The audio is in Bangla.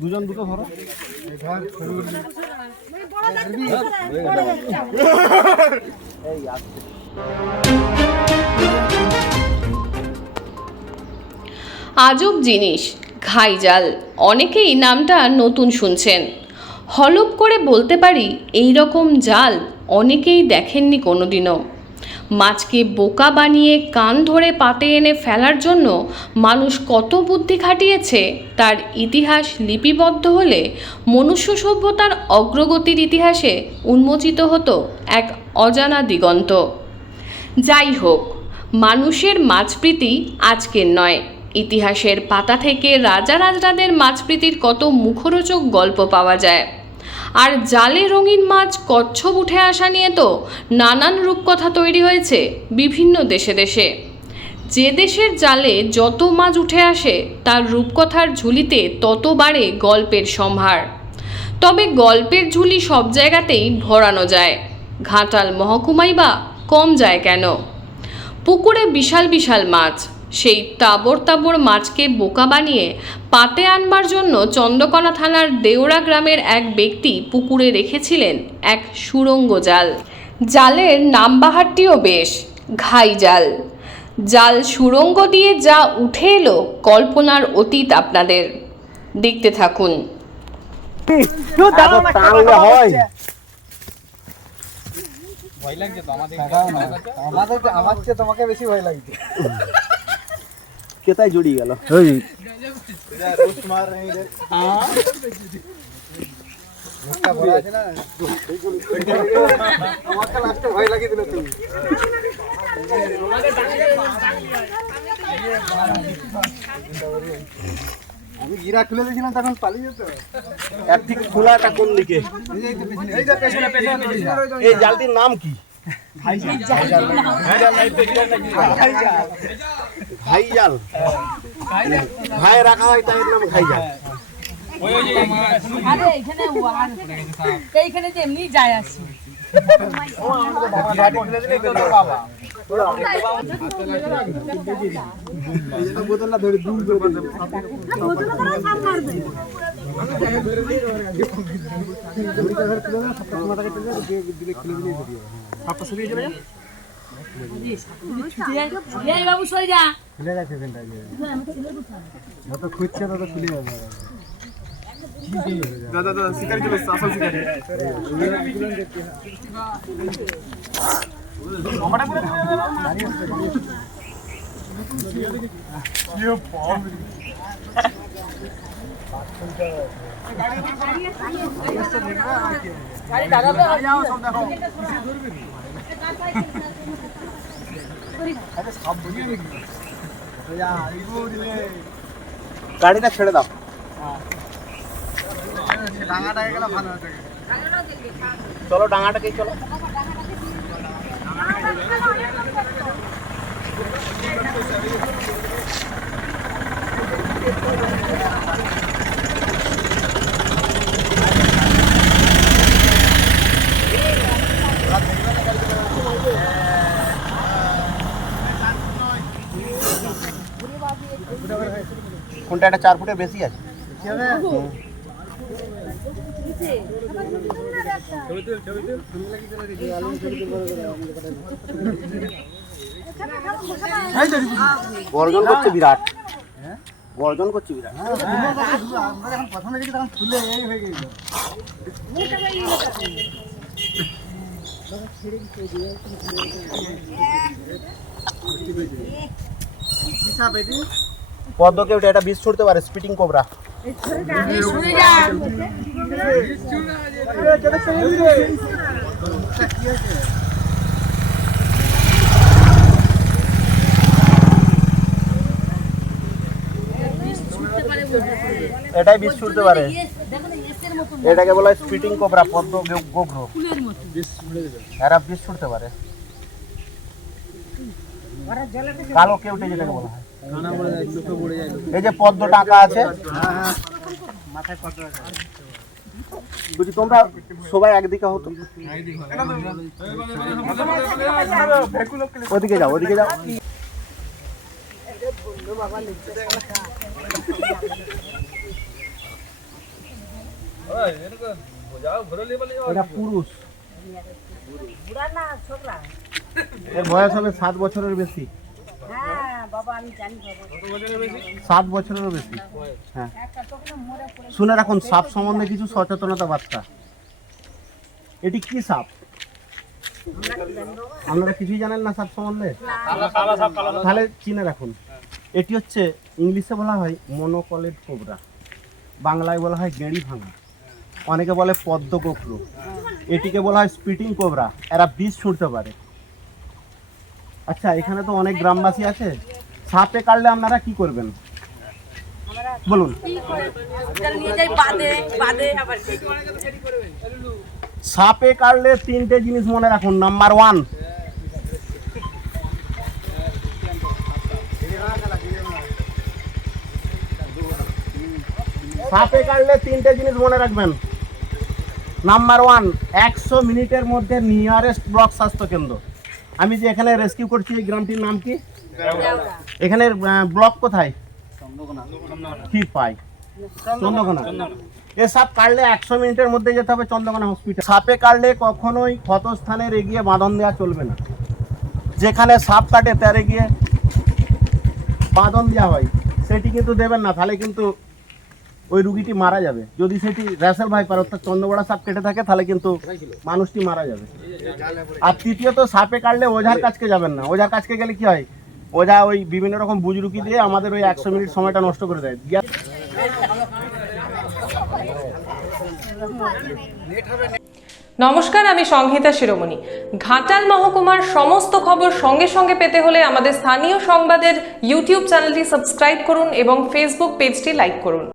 দুজন দুটো ধরো। আজব জিনিস ঘাইজাল অনেকেই নামটা নতুন শুনছেন। হলপ করে বলতে পারি এই রকম জাল অনেকেই দেখেননি কোনোদিনও। মাছকে বোকা বানিয়ে কান ধরে পাতে এনে ফেলার জন্য মানুষ কত বুদ্ধি খাটিয়েছে তার ইতিহাস লিপিবদ্ধ হলে মনুষ্য সভ্যতার অগ্রগতির ইতিহাসে উন্মোচিত হতো এক অজানা দিগন্ত। যাই হোক, মানুষের মাছপ্রীতি আজকের নয়। ইতিহাসের পাতা থেকে রাজা রাজরাদের মাছপ্রীতির কত মুখরোচক গল্প পাওয়া যায়। আর জালে রঙিন মাছ কচ্ছপ উঠে আসা নিয়ে তো নানান রূপকথা তৈরি হয়েছে বিভিন্ন দেশে দেশে। যে দেশের জালে যত মাছ উঠে আসে, তার রূপকথার ঝুলিতে তত বাড়ে গল্পের সম্ভার। তবে গল্পের ঝুলি সব জায়গাতেই ভরানো যায়। ঘাটাল মহকুমাই বা কম যায় কেন? পুকুরে বিশাল বিশাল মাছ সেই তাবর তাবর মাছকে বোকা বানিয়ে পাতে আনবার জন্য চন্দ্রকোনা থানার দেওড়া গ্রামের এক ব্যক্তি পুকুরে রেখেছিলেন এক সুরঙ্গ জাল জালের নামবাহারটিও বেশ ঘাই জাল জাল সুরঙ্গ দিয়ে যা উঠে এলো কল্পনার অতীত আপনাদের দেখতে থাকুন টানলে হয় আমাদের আমার চেয়ে তোমাকে বেশি ভয় লাগছে কেতায় জড়িয়ে গেল। তুমি আমি গিরা খুলে দিয়েছিলাম তখন পালিয়ে যেত। একদিক খোলাটা কোন দিকে? এই জালটির নাম কি? ভাই জাল ভাই রাখা হয় তাই নাম ভাই জাল আরে এখানে ওয়ান। এইখানে যে এমনি যায় আসি। বোতলটা ধরে দূর করে যত খুঁজছে তত খুলে যাবে। দাদা দাদা শিকারি চলে আসল শিকারি। গাড়ি দাঁড়াবে গাড়িটা ছেড়ে দাও। ডাঙাটা গেলে ভালো হতো চলো। ডাঙাটাকেই কোনটা একটা চার ফুটের বেশি আছে গর্জন করছে বিরাট। গর্জন করছে বিরাট। আমরা যখন প্রথমে দেখি তখন খুলে এই হয়ে গেল পদ্মকে ওটা একটা বিষ ছুটতে পারে স্পিটিং কোবরা এটাই বিষ ছুটতে পারে। এটাকে বলা হয় স্পিটিং কোবরা পদ্ম গোগ্র এরা বিষ ছুটতে পারে। কালো কেউটে যেটাকে বলা হয়। এই যে পদ্ম টাকা আছে। বুঝি তোমরা সবাই একদিকে হতো। ওদিকে যাও ওদিকে যাও। বয়স হবে সাত বছরের বেশি। হ্যাঁ। সাত বছরেরও বেশি। হ্যাঁ। শুনে রাখুন সাপ সম্বন্ধে কিছু সচেতনতা বার্তা। এটি কি সাপ? আপনারা কিছুই জানেন না সাপ সম্বন্ধে? তাহলে চিনে রাখুন। এটি হচ্ছে ইংলিশে বলা হয় মনোকলেড কোবরা। বাংলায় বলা হয় গেঁড়ি ভাঙা। অনেকে বলে পদ্ম গোখরু। এটিকে বলা হয় স্পিটিং কোবরা। এরা বিষ ছুটতে পারে। আচ্ছা এখানে তো অনেক গ্রামবাসী আছে। সাপে কাটলে আপনারা কি করবেন? বলুন। সাপে কাটলে তিনটে জিনিস মনে রাখুন। নাম্বার ওয়ান সাপে কাটলে তিনটে জিনিস মনে রাখবেন। নাম্বার ওয়ান একশো মিনিটের মধ্যে নিয়ারেস্ট ব্লক স্বাস্থ্য কেন্দ্র। আমি যে এখানে রেস্কিউ করছি, এই গ্রামটির নাম কি? এখানে ব্লক কোথায়? কি পাই চন্দ্রকোনা। এ সাপ কাটলে একশো মিনিটের মধ্যে যেতে হবে চন্দ্রকোনা হসপিটাল সাপে কাটলে কখনোই ক্ষতস্থানের এগিয়ে বাঁধন দেওয়া চলবে না। যেখানে সাপ কাটে, তার গিয়ে বাঁধন দেওয়া হয়। সেটি কিন্তু দেবেন না, তাহলে কিন্তু ওই রুগীটি মারা যাবে। যদি সেটি র্যাসেল ভাইপার অর্থাৎ চন্দ্রবড়া সাপ কেটে থাকে, তাহলে কিন্তু মানুষটি মারা যাবে। আর তৃতীয়ত, সাপে কাটলে ওঝার কাছকে যাবেন না। ওঝার কাছকে গেলে কি হয়? ওঝা ওই বিভিন্ন রকম বুজরুকি দিয়ে আমাদের ওই একশো মিনিট সময়টা নষ্ট করে দেয়। নমস্কার, আমি সংহিতা শিরোমণি। ঘাটাল মহকুমার সমস্ত খবর সঙ্গে সঙ্গে পেতে হলে আমাদের স্থানীয় সংবাদের ইউটিউব চ্যানেলটি সাবস্ক্রাইব করুন এবং ফেসবুক পেজটি লাইক করুন।